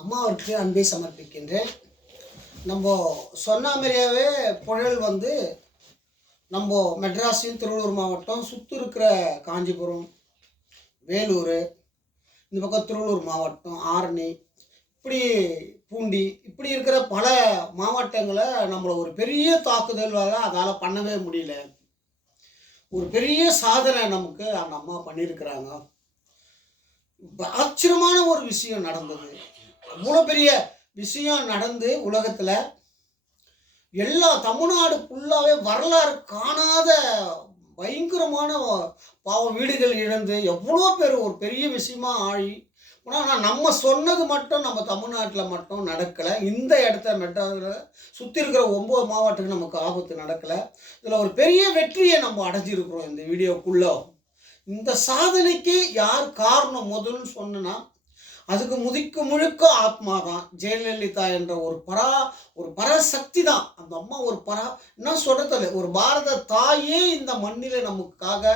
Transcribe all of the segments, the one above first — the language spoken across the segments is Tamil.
அம்மாவிற்கு அன்பை சமர்ப்பிக்கின்றேன். நம்ம சொன்ன மாதிரியாவே புழல் வந்து நம்ம மெட்ராஸையும் திருவள்ளூர் மாவட்டம் சுற்றி இருக்கிற காஞ்சிபுரம், வேலூர், இந்த பக்கம் திருவள்ளூர் மாவட்டம், ஆரணி, இப்படி பூண்டி, இப்படி இருக்கிற பல மாவட்டங்களை நம்மளை ஒரு பெரிய தாக்குதல் அதால் பண்ணவே முடியல. ஒரு பெரிய சாதனை நமக்கு அந்த அம்மா பண்ணியிருக்கிறாங்க. ஆச்சரியமான ஒரு விஷயம் நடந்தது. அவ்வளோ பெரிய விஷயம் நடந்து உலகத்தில் எல்லா தமிழ்நாடு ஃபுல்லாகவே வரலாறு காணாத பயங்கரமான பாவம் வீடுகள் இழந்து எவ்வளோ பேர் ஒரு பெரிய விஷயமா ஆழி. ஆனால் நம்ம சொன்னது மட்டும் நம்ம தமிழ்நாட்டில் மட்டும் நடக்கலை. இந்த இடத்த மெட்ராஸில் சுற்றி இருக்கிற 9 மாவட்டத்துக்கு நமக்கு ஆபத்து நடக்கலை. இதில் ஒரு பெரிய வெற்றியை நம்ம அடைஞ்சிருக்கிறோம். இந்த வீடியோக்குள்ளே இந்த சாதனைக்கு யார் காரணம் முதல்னு சொன்னா அதுக்கு முழுக்க ஆத்மா தான். ஜெயலலிதா என்ற ஒரு பராசக்தி தான் அந்த அம்மா. என்ன சொல்றது, ஒரு பாரத தாயே இந்த மண்ணில நமக்காக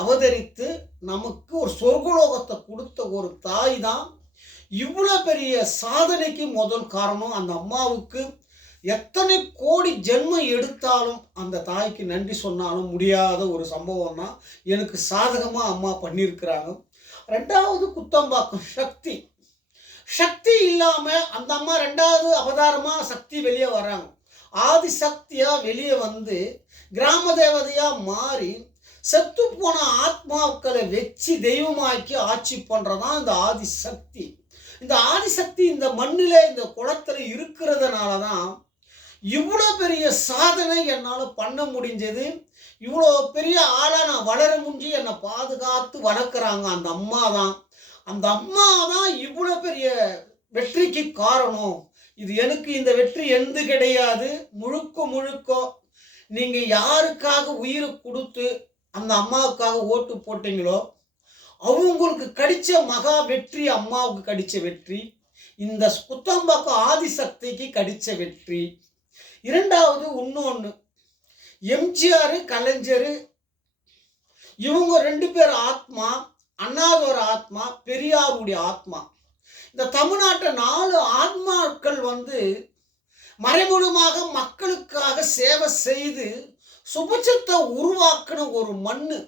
அவதரித்து நமக்கு ஒரு சொர்க்கலோகத்தை கொடுத்த ஒரு தாய் தான். இவ்வளோ பெரிய சாதனைக்கு முதல் காரணம் அந்த அம்மாவுக்கு. எத்தனை கோடி ஜென்மம் எடுத்தாலும் அந்த தாய்க்கு நன்றி சொன்னாலும் முடியாத ஒரு சம்பவம் தான் எனக்கு சாதகமாக அம்மா பண்ணியிருக்கிறாங்க. ரெண்டாவது குத்தம்பாக்கம் சக்தி இல்லாமல் அந்த அம்மா ரெண்டாவது அவதாரமாக சக்தி வெளியே வர்றாங்க. ஆதி சக்தியாக வெளியே வந்து கிராம தேவதையாக மாறி செத்து போன ஆத்மாக்களை வச்சு தெய்வமாக்கி ஆட்சி பண்ணுறதான் இந்த ஆதிசக்தி. இந்த ஆதிசக்தி இந்த மண்ணில் இந்த குளத்தில் இருக்கிறதுனால தான் இவ்வளோ பெரிய சாதனை என்னால் பண்ண முடிஞ்சது. இவ்வளோ பெரிய ஆளாக நான் வளர முடிஞ்சு என்னை பாதுகாத்து வளர்க்குறாங்க அந்த அம்மா தான். அந்த அம்மா தான் இவ்வளோ பெரிய வெற்றிக்கு காரணம். இது எனக்கு இந்த வெற்றி எந்த கிடையாது. முழுக்க நீங்கள் யாருக்காக உயிரை கொடுத்து அந்த அம்மாவுக்காக ஓட்டு போட்டீங்களோ அவங்களுக்கு கிடைச்ச மகா வெற்றி, அம்மாவுக்கு கிடைச்ச வெற்றி, இந்த குத்தம்பாக்கம் ஆதிசக்திக்கு கிடைச்ச வெற்றி. இரண்டாவது இன்னொன்று, எம்ஜிஆர், கலைஞர், இவங்க 2 பேர் ஆத்மா, அண்ணாதோர் ஆத்மா, பெரியாருடைய ஆத்மா. இந்த தமிழ்நாட்டை 4 ஆத்மாக்கள் வந்து மறைமுகமாக மக்களுக்காக சேவை செய்து சுபட்சத்தை உருவாக்கின ஒரு மண்ணு.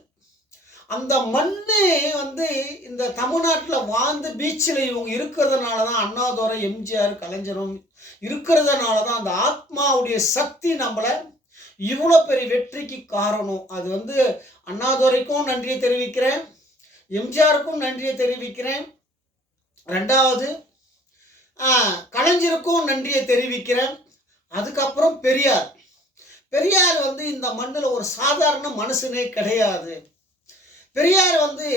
அந்த மண்ணு வந்து இந்த தமிழ்நாட்டில் வாழ்ந்து பீச்சில் இவங்க இருக்கிறதுனால தான், அண்ணாதுரை, எம்ஜிஆர், கலைஞரும் இருக்கிறதுனால தான் அந்த ஆத்மாவுடைய சக்தி நம்மளை இவ்வளோ பெரிய வெற்றிக்கு காரணம். அது வந்து அண்ணாதுரைக்கும் நன்றியை தெரிவிக்கிறேன், எம்ஜிஆருக்கும் நன்றியை தெரிவிக்கிறேன். ரெண்டாவது கலைஞருக்கும் நன்றியை தெரிவிக்கிறேன். அதுக்கப்புறம் பெரியார் வந்து இந்த மண்ணில் ஒரு சாதாரண மனுஷனே கிடையாது. பெரியார் வந்து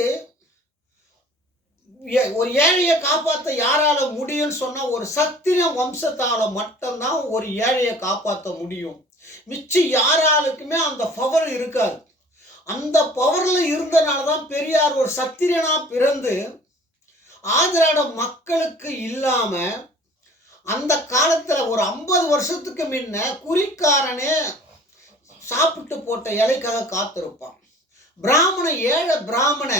ஒரு ஏழையை காப்பாற்ற யாரால முடியும்னு சொன்னால் ஒரு சத்திரிய வம்சத்தால் மட்டும்தான் ஒரு ஏழையை காப்பாற்ற முடியும். மிச்சம் யாராலுக்குமே அந்த பவர் இருக்காது. அந்த பவரில் இருந்தனால தான் பெரியார் ஒரு சத்திரியனாக பிறந்து ஆதிராட மக்களுக்கு இல்லாமல் அந்த காலத்தில் ஒரு 50 வருஷத்துக்கு முன்ன குறிக்காரனே சாப்பிட்டு போட்ட இலைக்காக காத்திருப்பான். ஏழை பிராமண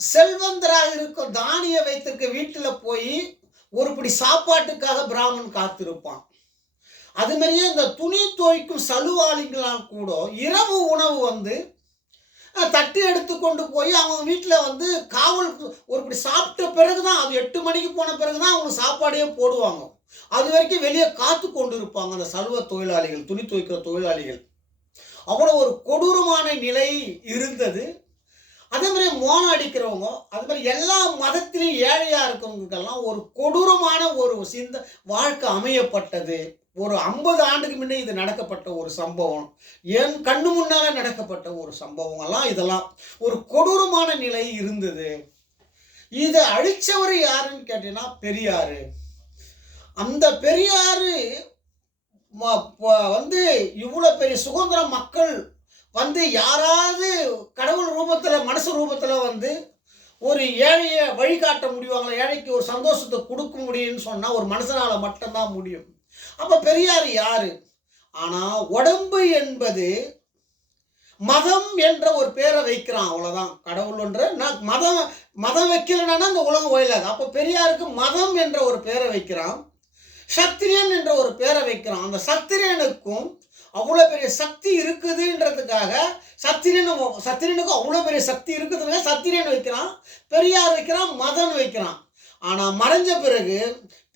செல்வந்தராக இருக்கும் தானிய வைத்திருக்க வீட்டில் போய் ஒரு பிடி சாப்பாட்டுக்காக பிராமணன் காத்திருப்பான். அது மாதிரியே இந்த துணி துவைக்கும் சலுவாளிகளால் கூட இரவு உணவு வந்து தட்டி எடுத்து கொண்டு போய் அவங்க வீட்டில் வந்து காவல் ஒரு இப்படி சாப்பிட்ட பிறகுதான், அது 8 மணிக்கு போன பிறகுதான் அவங்க சாப்பாடையே போடுவாங்க. அது வரைக்கும் வெளியே காத்து கொண்டு இருப்பாங்க அந்த சலுவ தொழிலாளிகள், துணி துவைக்கிற தொழிலாளிகள். அவ்வளோ ஒரு கொடூரமான நிலை இருந்தது. அதே மாதிரி மோனம் அடிக்கிறவங்க, அது மாதிரி எல்லா மதத்திலையும் ஏழையாக இருக்கிறவங்களுக்கெல்லாம் ஒரு கொடூரமான ஒரு வாழ்க்கை அமையப்பட்டது. ஒரு 50 ஆண்டுக்கு முன்னே இது நடக்கப்பட்ட ஒரு சம்பவம், என் கண்ணு முன்னால் நடக்கப்பட்ட ஒரு சம்பவங்கள்லாம், இதெல்லாம் ஒரு கொடூரமான நிலை இருந்தது. இதை அழிச்சவர் யாருன்னு கேட்டீங்கன்னா பெரியார். அந்த பெரியார் வந்து இவ்வளோ பெரிய சுதந்திர மக்கள் வந்து யாராவது கடவுள் ரூபத்தில் மனுஷ ரூபத்தில் வந்து ஒரு ஏழையை வழிகாட்ட முடியுவாங்களா, ஏழைக்கு ஒரு சந்தோஷத்தை கொடுக்க முடியும்னு சொன்னால் ஒரு மனுஷனால் மட்டும்தான் முடியும். அப்போ பெரியார் யாரு? ஆனால் உடம்பு என்பது மதம் என்ற ஒரு பேரை வைக்கிறான், அவ்வளோதான். கடவுள்ன்ற நான் மதம் வைக்கலன்னா இந்த உலகம் ஓயலாது. அப்போ பெரியாருக்கு மதம் என்ற ஒரு பேரை வைக்கிறான், சத்திரியன் என்ற ஒரு பேரை வைக்கிறான். அந்த சத்திரியனுக்கும் அவ்வளோ பெரிய சக்தி இருக்குதுன்றதுக்காக சத்திரியனுக்கும் அவ்வளோ பெரிய சக்தி இருக்குதுன்னு சத்திரியன் வைக்கிறான், பெரியார் வைக்கிறான், மதம் வைக்கிறான். ஆனால் மறைஞ்ச பிறகு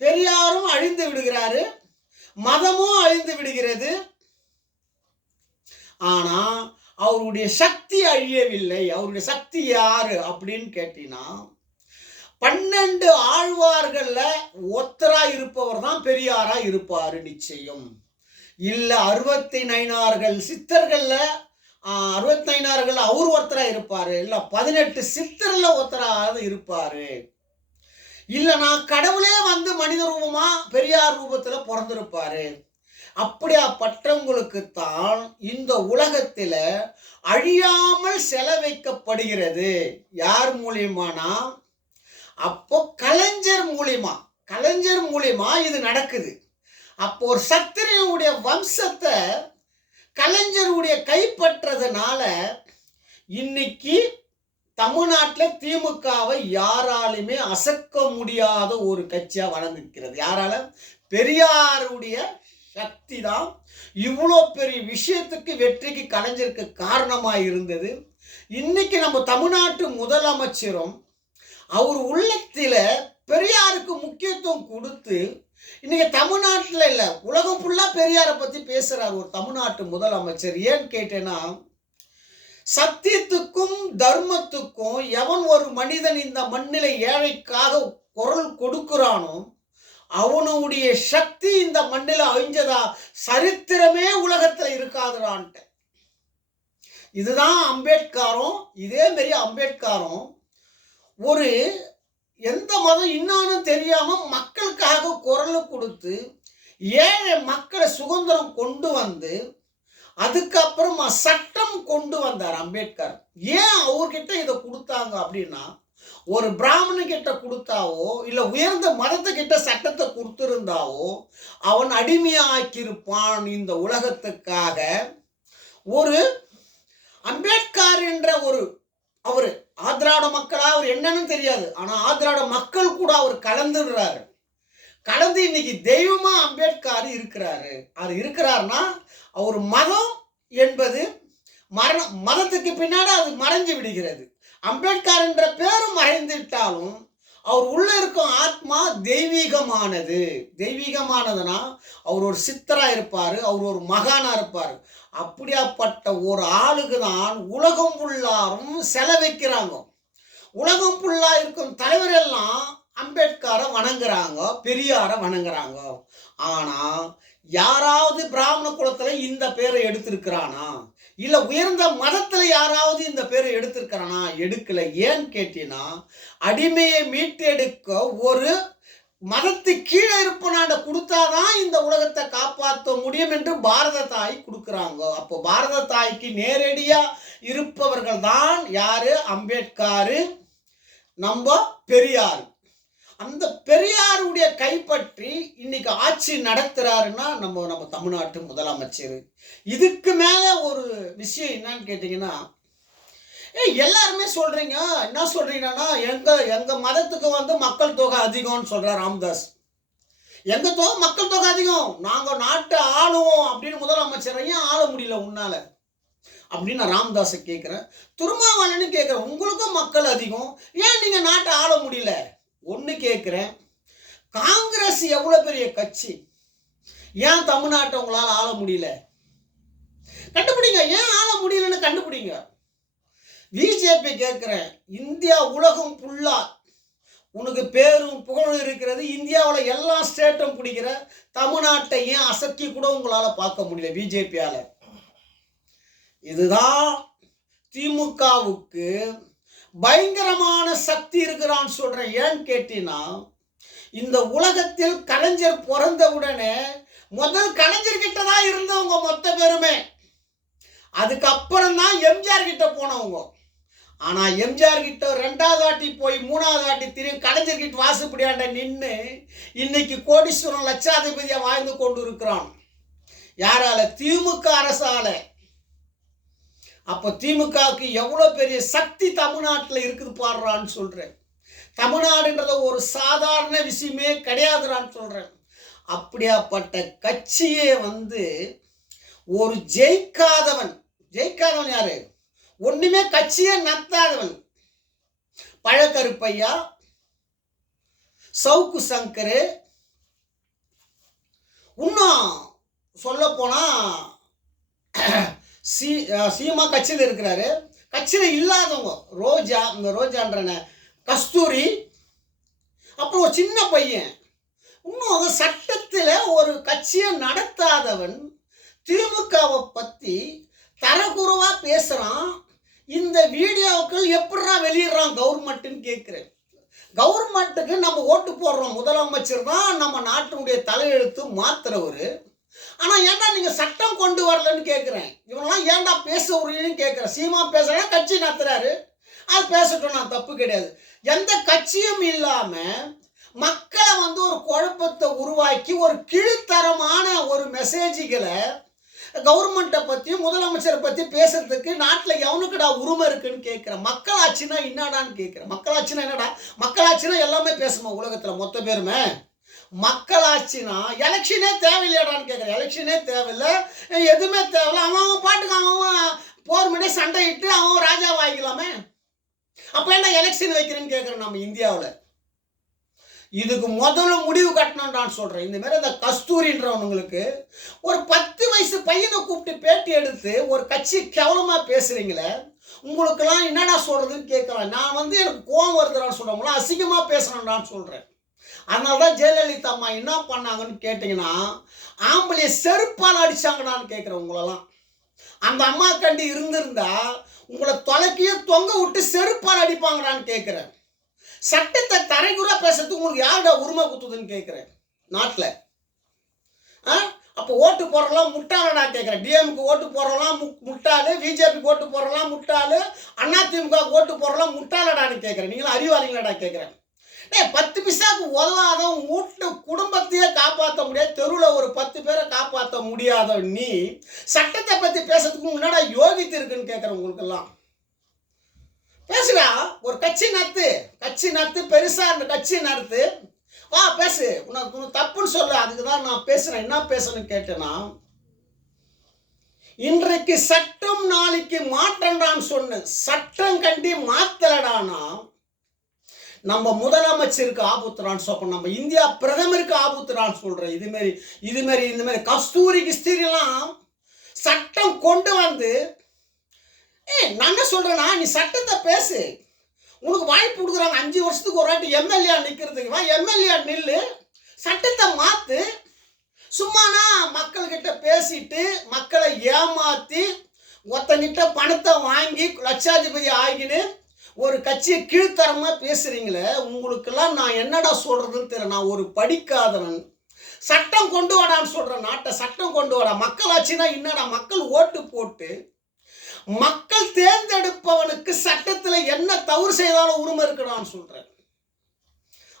பெரியாரும் அழிந்து விடுகிறாரு, மதமும் அழிந்து விடுகிறது. ஆனால் அவருடைய சக்தி அழியவில்லை. அவருடைய சக்தி யாரு அப்படின்னு கேட்டீங்கன்னா 12 ஆழ்வார்கள்ல ஒத்தரா இருப்பவர் தான் பெரியாரா இருப்பாரு நிச்சயம். இல்ல 69 சித்தர்கள்ல 69 அவர் ஒருத்தரா இருப்பாரு, இல்ல 18 சித்தர்ல ஒருத்தராக இருப்பாரு, இல்லைனா கடவுளே வந்து மனித ரூபமா பெரியார் ரூபத்துல பிறந்திருப்பாரு. அப்படியாப்பட்டவங்களுக்குத்தான் இந்த உலகத்துல அழியாமல் செலவைக்கப்படுகிறது. யார் மூலியமானா அப்போ கலைஞர் மூலியமா இது நடக்குது. அப்போ ஒரு சத்திரியனுடைய வம்சத்தை கலைஞருடைய கைப்பற்றதுனால இன்னைக்கு தமிழ்நாட்டில் திமுகவை யாராலுமே அசைக்க முடியாத ஒரு கட்சியா வளர்ந்துக்கிறது. யாரால? பெரியாருடைய சக்தி தான் இவ்வளோ பெரிய விஷயத்துக்கு வெற்றிக்கு கலைஞருக்கு காரணமாக இருந்தது. இன்னைக்கு நம்ம தமிழ்நாட்டு முதலமைச்சரும் அவர் உள்ளத்தில் பெரியாருக்கு முக்கியத்துவம் கொடுத்து இன்னைக்கு தமிழ்நாட்டில் இல்லை உலகம் ஃபுல்லாக பெரியாரை பற்றி பேசுகிறார் ஒரு தமிழ்நாட்டு முதலமைச்சர். ஏன்னு கேட்டேன்னா, சத்தியத்துக்கும் தர்மத்துக்கும் எவன் ஒரு மனிதன் இந்த மண்ணில் ஏழைக்காக குரல் கொடுக்கிறானோ அவனுடைய சக்தி இந்த மண்ணில் அழிஞ்சதா சரித்திரமே உலகத்தில் இருக்காதுடான்ட்டு. இதுதான் அம்பேத்கரும். இதே மாரி அம்பேத்கரும் ஒரு எந்த மதம் இன்னொன்னு தெரியாம மக்களுக்காக குரல் கொடுத்து ஏழை மக்களை சுதந்திரம் கொண்டு வந்து அதுக்கப்புறமா சட்டம் கொண்டு வந்தார் அம்பேத்கர். ஏன் அவர்கிட்ட இதை கொடுத்தாங்க அப்படின்னா, ஒரு பிராமணகிட்ட கொடுத்தாவோ இல்லை உயர்ந்த மதத்துக்கிட்ட சட்டத்தை கொடுத்துருந்தாவோ அவன் அடிமையாக்கியிருப்பான் இந்த உலகத்துக்காக. ஒரு அம்பேத்கர் என்ற அவர் ஆதிராட மக்களா அவர் என்னன்னு தெரியாது, ஆனால் ஆதிராட மக்கள் கூட அவர் கலந்துடுறாரு. கலந்து இன்னைக்கு தெய்வமா அம்பேத்கர் இருக்கிறாரு. அது இருக்கிறாருன்னா அவர் மதம் என்பது மதத்துக்கு பின்னாடி அது மறைஞ்சு விடுகிறது. அம்பேத்கர் என்ற பேரும் மறைந்துவிட்டாலும் அவர் உள்ள இருக்கும் ஆத்மா தெய்வீகமானதுன்னா அவர் ஒரு சித்தரா இருப்பாரு, அவர் ஒரு மகானா இருப்பாரு. அப்படியாப்பட்ட ஒரு ஆளுக்கு தான் உலகம் ஃபுல்லாரும் செலவைக்கிறாங்க. உலகம் ஃபுல்லா இருக்கும் தலைவர் எல்லாம் அம்பேத்கரை வணங்குறாங்க, பெரியாரை வணங்குறாங்க. ஆனா யாராவது பிராமண குலத்துல இந்த பேரை எடுத்திருக்கிறானா, இல்ல உயர்ந்த மதத்துல யாராவது இந்த பேரை எடுத்திருக்கிறானா? எடுக்கல. ஏன்னு கேட்டீங்கன்னா, அடிமையை மீட்டெடுக்க ஒரு மதத்து கீழே இருப்பனாண்ட கொடுத்தாதான் இந்த உலகத்தை காப்பாற்ற முடியும் என்று பாரத தாய் கொடுக்குறாங்க. அப்போ பாரத தாய்க்கு நேரடியா இருப்பவர்கள் தான் யாரு? அம்பேத்கர், நம்ம பெரியார். அந்த பெரியாருடைய கைப்பற்றி இன்னைக்கு ஆட்சி நடத்துறாருன்னா நம்ம தமிழ்நாட்டு முதலமைச்சர். இதுக்கு மேல ஒரு விஷயம் என்னன்னு கேட்டீங்கன்னா, எல்லாருமே சொல்றீங்க, என்ன சொல்றீங்கன்னா எங்க மதத்துக்கு வந்து மக்கள் தொகை அதிகம்னு சொல்றார் ராமதாஸ். எங்க மக்கள் தொகை அதிகம், நாங்க நாட்டை ஆளுவோம் அப்படின்னு முதலமைச்சர் ஏன் ஆள முடியல உன்னால அப்படின்னு நான் ராமதாஸை கேட்கிறேன். திருமாவளவன் கேட்கிறேன், உங்களுக்கும் மக்கள் அதிகம், ஏன் நீங்க நாட்டை ஆள முடியல? ஒன்று கேட்குறேன், காங்கிரஸ் எவ்வளோ பெரிய கட்சி, ஏன் தமிழ்நாட்டை உங்களால் ஆள முடியல? கண்டுபிடிங்க, ஏன் ஆள முடியலன்னு கண்டுபிடிங்க. பிஜேபி கேட்குறேன், இந்தியா உலகம் ஃபுல்லா உனக்கு பேரும் புகழும் இருக்கிறது, இந்தியாவில் எல்லா ஸ்டேட்டும் பிடிக்கிற தமிழ்நாட்டை ஏன் அசக்கி கூட உங்களால் பார்க்க முடியல பிஜேபியால்? இதுதான் திமுகவுக்கு பயங்கரமான சக்தி இருக்கிறான்னு சொல்றேன். ஏன்னு கேட்டீங்கன்னா, இந்த உலகத்தில் கலைஞர் பிறந்த உடனே முதல் கலைஞர் கிட்ட தான் இருந்தவங்க மொத்த பேருமே. அதுக்கப்புறம் தான் எம்ஜிஆர் கிட்ட போனவங்க. ஆனா எம்ஜிஆர் கிட்ட 2வது ஆட்டி போய் 3வது ஆட்டி திரும்பி கலைஞர் கிட்ட வாசுப்படியாண்ட நின்று இன்னைக்கு கோடீஸ்வரன் லட்சாதிபதியா வாழ்ந்து கொண்டு இருக்கிறான். யாரால? திமுக அரசால. அப்போ திமுகவுக்கு எவ்வளோ பெரிய சக்தி தமிழ்நாட்டில் இருக்குது பாடுறான்னு சொல்கிறேன். தமிழ்நாடுன்றத ஒரு சாதாரண விஷயமே கிடையாதுறான்னு சொல்கிறேன். அப்படியாப்பட்ட கட்சியே ஒரு ஜெயிக்காதவன் யாரு? ஒண்ணுமே கட்சியே நத்தாதவன். பழக்கருப்பையா, சவுக்கு சங்கரு, இன்னும் சொல்ல போனா சீமா கட்சியில் இருக்கிறாரு. கட்சியில் இல்லாதவங்க ரோஜா, இந்த ரோஜான்ற கஸ்தூரி, அப்புறம் ஒரு சின்ன பையன், இன்னும் சட்டத்தில் ஒரு கட்சியை நடத்தாதவன் திமுகவை பற்றி தரக்குறைவா பேசுகிறான். இந்த வீடியோக்கள் எப்படா வெளியிடுறான் கவர்மெண்ட்டுன்னு கேட்குறேன். கவர்மெண்ட்டுக்கு நம்ம ஓட்டு போடுறோம். முதலமைச்சர் தான் நம்ம நாட்டினுடைய தலையெழுத்து மாத்துறவர். ஆனால் ஏன்டா நீங்கள் சட்டம் கொண்டு வரலன்னு கேட்குறேன். இவனெல்லாம் ஏன்டா பேச உரியன்னு கேட்குறேன். சீமா பேசுறா, கட்சி நடத்துறாரு, அது பேசட்டும், நான் தப்பு கிடையாது. எந்த கட்சியும் இல்லாமல் மக்களை ஒரு குழப்பத்தை உருவாக்கி ஒரு கீழ்த்தரமான ஒரு மெசேஜ்களை கவர்மெண்ட்டை பற்றியும் முதலமைச்சரை பற்றி பேசுறதுக்கு நாட்டில் எவனுக்குடா உரிமை இருக்குன்னு கேட்குறேன். மக்களாட்சினா என்னடான்னு கேட்குறேன். மக்களாட்சினா என்னடா? மக்களாட்சினா எல்லாமே பேசுமா உலகத்தில் மொத்த பேருமே? மக்களாட்சினா எலெக்ஷனே தேவையில்லையாடான்னு கேட்குறேன். எலெக்ஷனே தேவையில்லை, எதுவுமே தேவையில்லை. அவன் பாட்டுக்கு அவன் போர் முன்னாடி சண்டையிட்டு அவன் ராஜா வாங்கிக்கலாமே. அப்போ என்ன எலெக்ஷன் வைக்கிறேன்னு கேட்குறேன் நம்ம இந்தியாவில். இதுக்கு முதல்ல முடிவு கட்டணும்னு சொல்கிறேன். இந்த மாதிரி அந்த கஸ்தூரின்றவனுங்களுக்கு ஒரு 10 வயசு பையனை கூப்பிட்டு பேட்டி எடுத்து ஒரு கட்சி கேவலமாக பேசுகிறீங்களே, உங்களுக்கெல்லாம் என்னடா சொல்கிறதுன்னு கேட்குறேன். நான் எனக்கு கோவம் வருதுறான்னு சொல்கிறவங்களாம் அசிங்கமாக பேசணும்டான்னு சொல்கிறேன். அதனால தான் ஜெயலலிதா அம்மா என்ன பண்ணாங்கன்னு கேட்டிங்கன்னா, ஆம்பளையை செருப்பால் அடித்தாங்கடான்னு கேட்குறேன். உங்களெல்லாம் அந்த அம்மா கண்டி இருந்திருந்தா உங்களை தொலைக்கியே தொங்க விட்டு செருப்பால் அடிப்பாங்கடான்னு கேட்குறேன். சட்டத்தை தரைக்குறா பேசுறதுக்கு உங்களுக்கு யாரோட உரிமை குத்துதுன்னு கேட்குறேன் நாட்டில். அப்போ ஓட்டு போடுறலாம் முட்டாளடா கேட்குறேன். டிஎம்க்கு ஓட்டு போடுறலாம் முட்டாளு, பிஜேபிக்கு ஓட்டு போடுறலாம் முட்டாளு, அதிமுக ஓட்டு போடுறலாம் முட்டாளடான்னு கேட்குறேன். நீங்களும் அறிவாளிங்களாடா கேட்குறேன். 10 பைசாவுக்கு உதவாதவன் வீட்டு குடும்பத்தையே காப்பாற்ற முடியாது, தெருவில் ஒரு 10 பேரை காப்பாற்ற முடியாத நீ சட்டத்தை பற்றி பேசுறதுக்கு முன்னாடி யோகித்து இருக்குன்னு கேட்குறேன். உங்களுக்கெல்லாம் பேசுடா. ஒரு கட்சி நடத்து பெருசா அந்த கட்சி நடத்து, வா பேசு, உனக்கு தப்புன்னு சொல்லு. அதுக்கு தான் நான் பேசுறேன். என்ன பேசணும்னு கேட்டேன்னா, இன்றைக்கு சட்டம் நாளைக்கு மாற்றம்டான்னு சொன்னேன். சட்டம் கண்டி மாத்தலடானா நம்ம முதலமைச்சருக்கு ஆபத்துறான்னு சொல்றோம், நம்ம இந்தியா பிரதமருக்கு ஆபத்துறான்னு சொல்றேன். இது மாதிரி கஸ்தூரி கிஸ்தூரிலாம் சட்டம் கொண்டு நான் என்ன சொல்றேன்னா, நீ சட்டத்தை பேசு. உனக்கு வாய்ப்பு கொடுக்குறாங்க 5 வருஷத்துக்கு ஒரு வாட்டி எம்எல்ஏ நிற்கிறதுக்கு, வா எம்எல்ஏ நில்லு, சட்டத்தை மாத்து. சும்மானா மக்கள்கிட்ட பேசிட்டு மக்களை ஏமாத்தி ஒருத்தங்கிட்ட பணத்தை வாங்கி லட்சாதிபதி ஆகின்னு ஒரு கட்சியை கீழ்த்தரமா பேசுறீங்களே, உங்களுக்கெல்லாம் நான் என்னடா சொல்றதுன்னு தெரியல. நான் ஒரு படிக்காதவன். சட்டம் கொண்டு வாடான்னு சொல்றேன். நாட்டை சட்டம் கொண்டு வாடா. மக்களாட்சினா என்னடா? மக்கள் ஓட்டு போட்டு மக்கள் தேர்ந்தெடுப்பவனுக்கு சட்டத்தில் என்ன தவறு செய்தாலும் உரிமை இருக்குடான்னு சொல்றேன்.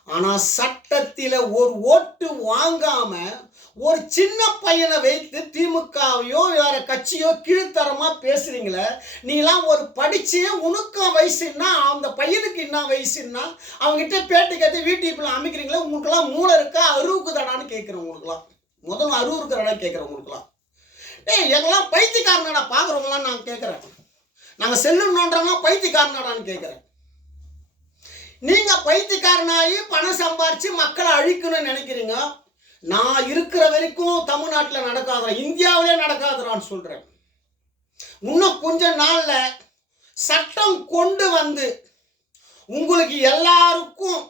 ஆனா சட்டத்தில் ஒரு ஓட்டு வாங்காம ஒரு சின்ன பையனை வைத்து திமுகவையோ வேற கட்சியோ கீழ்த்தரமா பேசுறீங்களே, நீலாம் ஒரு படிச்சு உனக்கு வயசுன்னா அந்த பையனுக்கு என்ன வயசுன்னா அவங்ககிட்ட பேட்டி கேட்டு வீட்டுக்குள்ள அமைக்கிறீங்களே, உங்களுக்கெல்லாம் மூளை இருக்கா, அருவுக்கு தடான்னு கேட்குறேன். உங்களுக்குலாம் முதல்ல அருவு இருக்கிறடா கேட்குறேன். உங்களுக்குலாம் எங்கெல்லாம் பைத்தியக்காரனடா பார்க்குறவங்களாம் நான் கேட்குறேன். நாங்கள் செல்லுன்றவங்களாம் பைத்தியக்காரனடான்னு கேட்குறேன். நீங்கள் பைத்தியக்காரனாகி பணம் சம்பாரித்து மக்களை அழிக்கணும்னு நினைக்கிறீங்க. நான் இருக்கிற வரைக்கும் தமிழ்நாட்டில் நடக்காத, இந்தியாவிலே நடக்காதுறான்னு சொல்கிறேன். இன்னும் கொஞ்ச நாளில் சட்டம் கொண்டு உங்களுக்கு எல்லாருக்கும்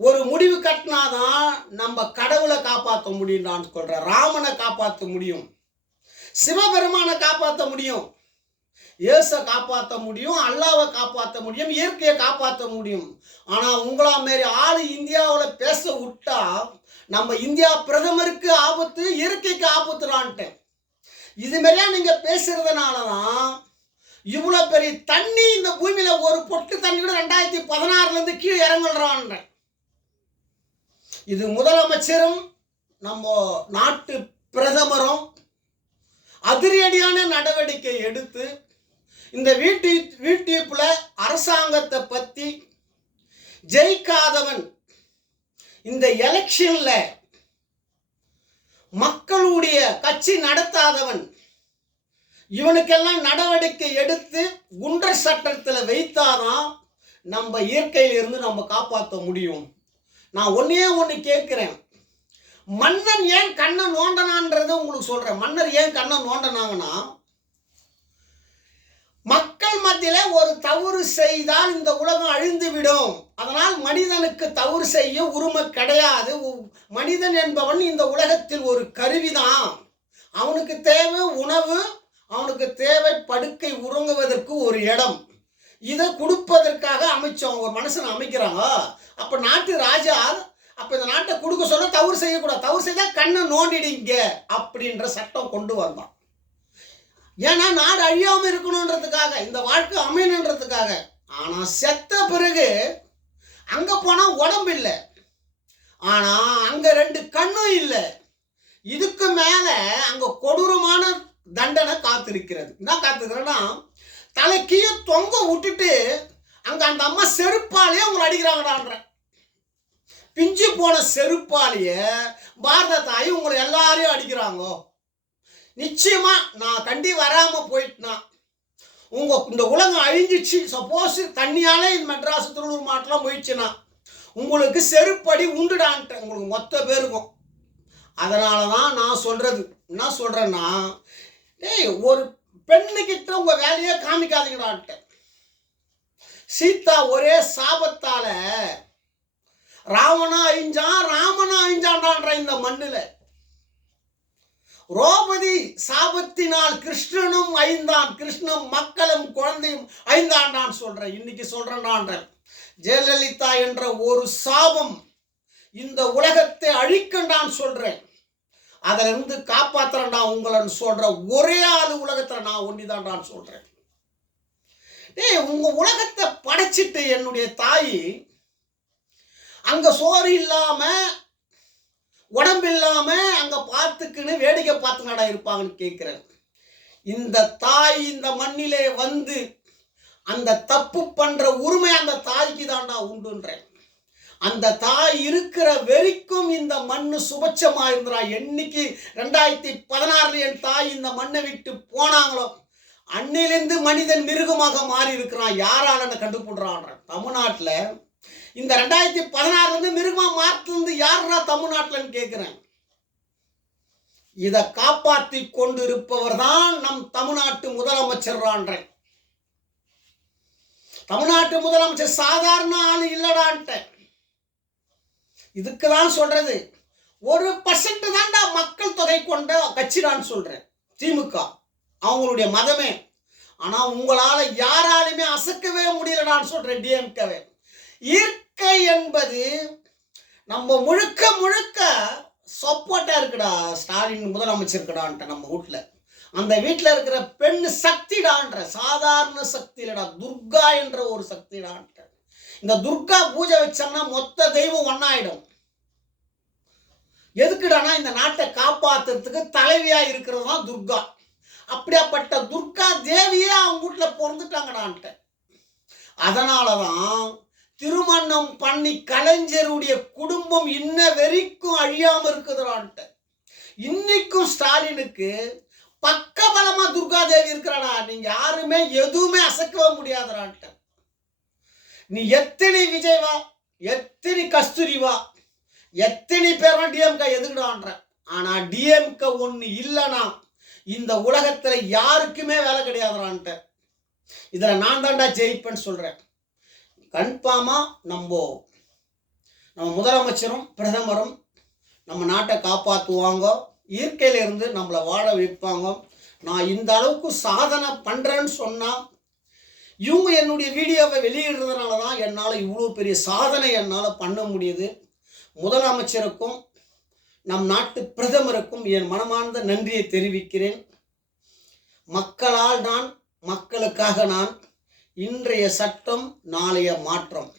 ஒரு முடிவு கட்டினாதான் நம்ம கடவுளை காப்பாற்ற முடியும். நான் சொல்கிறேன், ராமனை காப்பாற்ற முடியும், சிவபெருமானை காப்பாற்ற முடியும், இயேசை காப்பாற்ற முடியும், அல்லாவை காப்பாற்ற முடியும், இயற்கையை காப்பாற்ற முடியும். ஆனால் உங்களா மாரி ஆள் இந்தியாவில் பேச விட்டா நம்ம இந்தியா பிரதமருக்கு ஆபத்து, இயற்கைக்கு ஆபத்துறான்ட்டேன். இது மாதிரியா நீங்கள் பேசுறதுனால தான் இவ்வளோ பெரிய தண்ணி இந்த பூமியில் ஒரு பொட்டு தண்ணி கூட 2016 கீழே இறங்குறான். இது முதலமைச்சரும் நம்ம நாட்டு பிரதமரும் அதிரடியான நடவடிக்கை எடுத்து இந்த யூடியூப்ல அரசாங்கத்தை பத்தி ஜெயிக்காதவன், இந்த எலெக்ஷன்ல மக்களுடைய கட்சி நடத்தாதவன், இவனுக்கெல்லாம் நடவடிக்கை எடுத்து குண்டர் சட்டத்தில் வைத்தாதான் நம்ம இயற்கையில் இருந்து நம்ம காப்பாற்ற முடியும். நான் ஒன்று கேட்குறேன், மன்னன் ஏன் கண்ணை நோண்டனான்றதை உங்களுக்கு சொல்றேன். மன்னர் ஏன் கண்ணை நோண்டனாங்கன்னா, மக்கள் மத்தியில ஒரு தவறு செய்தால் இந்த உலகம் அழிந்து விடும். அதனால் மனிதனுக்கு தவறு செய்ய உரிமை கிடையாது. மனிதன் என்பவன் இந்த உலகத்தில் ஒரு கருவிதான். அவனுக்கு தேவை உணவு, அவனுக்கு தேவை படுக்கை, உறங்குவதற்கு ஒரு இடம். இதை கொடுப்பதற்காக அமைச்சோம். ஒரு மனுஷன் அமைக்கிறாங்க. அப்ப நாட்டு ராஜா அப்ப இந்த நாட்டை கொடுக்க சொல்ல தவறு செய்யக்கூடாது. தவறு செய்தா கண்ணை நோண்டிடுங்க அப்படின்ற சட்டம் கொண்டு வந்தான். ஏன்னா நாடு அழியாம இருக்கணுன்றதுக்காக, இந்த வாழ்க்கை அமையணுன்றதுக்காக. ஆனா செத்த பிறகு அங்க போனா உடம்பு இல்லை, ஆனா அங்க 2 கண்ணும் இல்லை. இதுக்கு மேல அங்க கொடூரமான தண்டனை காத்திருக்கிறது. என்ன காத்திருக்கிறேன்னா, தலைக்கீழ தொங்க விட்டுட்டு அங்க அந்த அம்மா செருப்பாலேயே உங்களை அடிக்கிறாங்கடான்ற. பிஞ்சு போன செருப்பாலேய பாரத தாய் உங்களை எல்லாரையும் அடிக்கிறாங்க. நிச்சயமா நான் கண்டி வராம போயிட்டுனா இந்த உலகம் அழிஞ்சிச்சு. சப்போஸ் தண்ணியாலே இந்த மெட்ராஸ் திருவள்ளூர் மாவட்டம்லாம் போயிடுச்சுன்னா உங்களுக்கு செருப்படி உண்டுடான்ட்டு உங்களுக்கு மொத்த பேருக்கும். அதனால தான் நான் சொல்றது, என்ன சொல்றேன்னா, ஒரு பெண்ணுகிட்ட உங்க வேலையே காமிக்காதீங்கடான்ட்டு. சீதா ஒரே சாபத்தால ராவணா அழிஞ்சான்டான்ற இந்த மண்ணுல. ரோபதி சாபத்தினால் கிருஷ்ணனும் ஐந்தான், கிருஷ்ணன் மக்களும் குழந்தையும் ஐந்தாண்டான் சொல்றேன். இன்னைக்கு சொல்றேன்டான்ற. ஜெயலலிதா என்ற ஒரு சாபம் இந்த உலகத்தை அழிக்கண்டான் சொல்றேன். அதுல இருந்து காப்பாத்துறேன்டா உங்களை சொல்ற ஒரே ஆளு உலகத்துல நான் ஒண்டிதான்டான் சொல்றேன். உங்க உலகத்தை படைச்சிட்டு என்னுடைய தாய் அங்க சோறு இல்லாம உடம்பு இல்லாம அங்க பார்த்துக்குன்னு வேடிக்கை பார்த்துங்கடா இருப்பாங்கன்னு கேட்கிறேன். இந்த தாய் இந்த மண்ணிலே வந்து அந்த தப்பு பண்ற உரிமை அந்த தாய்க்கு தாண்டா உண்டுன்றேன். அந்த தாய் இருக்கிற வரைக்கும் இந்த மண்ணு சுபட்சமா இருந்துறா. என்னைக்கு 2016 என் தாய் இந்த மண்ணை விட்டு போனாங்களோ அன்னிலிருந்து மனிதன் மிருகமாக மாறி இருக்கிறான். யாரால கண்டுபிடுறான்? தமிழ்நாட்டுல இந்த 2016 மிருகமா மாற்றிருந்து யாரா தமிழ்நாட்டில் கேட்கிறேன். இதை காப்பாற்றி கொண்டு இருப்பவர் தான் நம் தமிழ்நாட்டு முதலமைச்சர். தமிழ்நாட்டு முதலமைச்சர் சாதாரண ஆளு இல்லடான்ட்ட. இதுக்குதான் சொல்றது, 1% தான்டா மக்கள் தொகை கொண்ட கட்சிடான்னு சொல்றேன் திமுக, அவங்களுடைய மதமே. ஆனா உங்களால யாராலுமே அசைக்கவே முடியலடான்னு சொல்றேன் டிஎம்கே. இயற்கை என்பது நம்ம முழுக்க முழுக்க சப்போர்ட்டா இருக்குடா. ஸ்டாலின் முதலமைச்சர் இருக்குடான்ட்ட நம்ம வீட்டுல. அந்த வீட்டுல இருக்கிற பெண் சக்திடான்ற, சாதாரண சக்தி இல்லடா, துர்கா என்ற ஒரு சக்திடான்ட்ட. இந்த துர்கா பூஜை வச்சாங்கன்னா மொத்த தெய்வம் ஒன்னாயிடும். எதுக்குடானா இந்த நாட்டை காப்பாத்துறதுக்கு தலைவியா இருக்கிறது தான் துர்கா. அப்படியாப்பட்ட துர்கா தேவியே அவங்க வீட்டுல பிறந்துட்டாங்கடான்ட்ட. அதனாலதான் திருமணம் பண்ணி கலைஞருடைய குடும்பம் இன்ன வரைக்கும் அழியாம இருக்குதுடான்ட்ட. இன்னைக்கும் ஸ்டாலினுக்கு பக்கபலமா துர்கா தேவி இருக்கிறாடா. நீங்க யாருமே எதுவுமே அசைக்கவே முடியாதுடான்ட்ட. நீ எத்தனை விஜய்வா, எத்தனை கஸ்தூரிவா, எத்தனை பேர் டிஎம்கே எதுக்குடான்ற. ஆனா டிஎம்கே ஒண்ணு இல்லைனா இந்த உலகத்துல யாருக்குமே வேலை கிடையாதுடான்ட்ட. இதுல நான் தாண்டா ஜெயிப்பேன்னு சொல்றேன். கன்ஃபார்மா நம்ம முதலமைச்சரும் பிரதமரும் நம்ம நாட்டை காப்பாற்றுவாங்க. இயற்கையில இருந்து நம்மளை வாழ வைப்பாங்க. நான் இந்த அளவுக்கு சாதனை பண்றேன்னு சொன்னா இவங்க என்னுடைய வீடியோவை வெளியிடுறதுனால தான் என்னால் இவ்வளோ பெரிய சாதனை என்னால் பண்ண முடியுது. முதலமைச்சருக்கும் நம் நாட்டு பிரதமருக்கும் என் மனமார்ந்த நன்றியை தெரிவிக்கிறேன். மக்களால் நான், மக்களுக்காக நான். இன்றைய சட்டம் நாளைய மாற்றம்.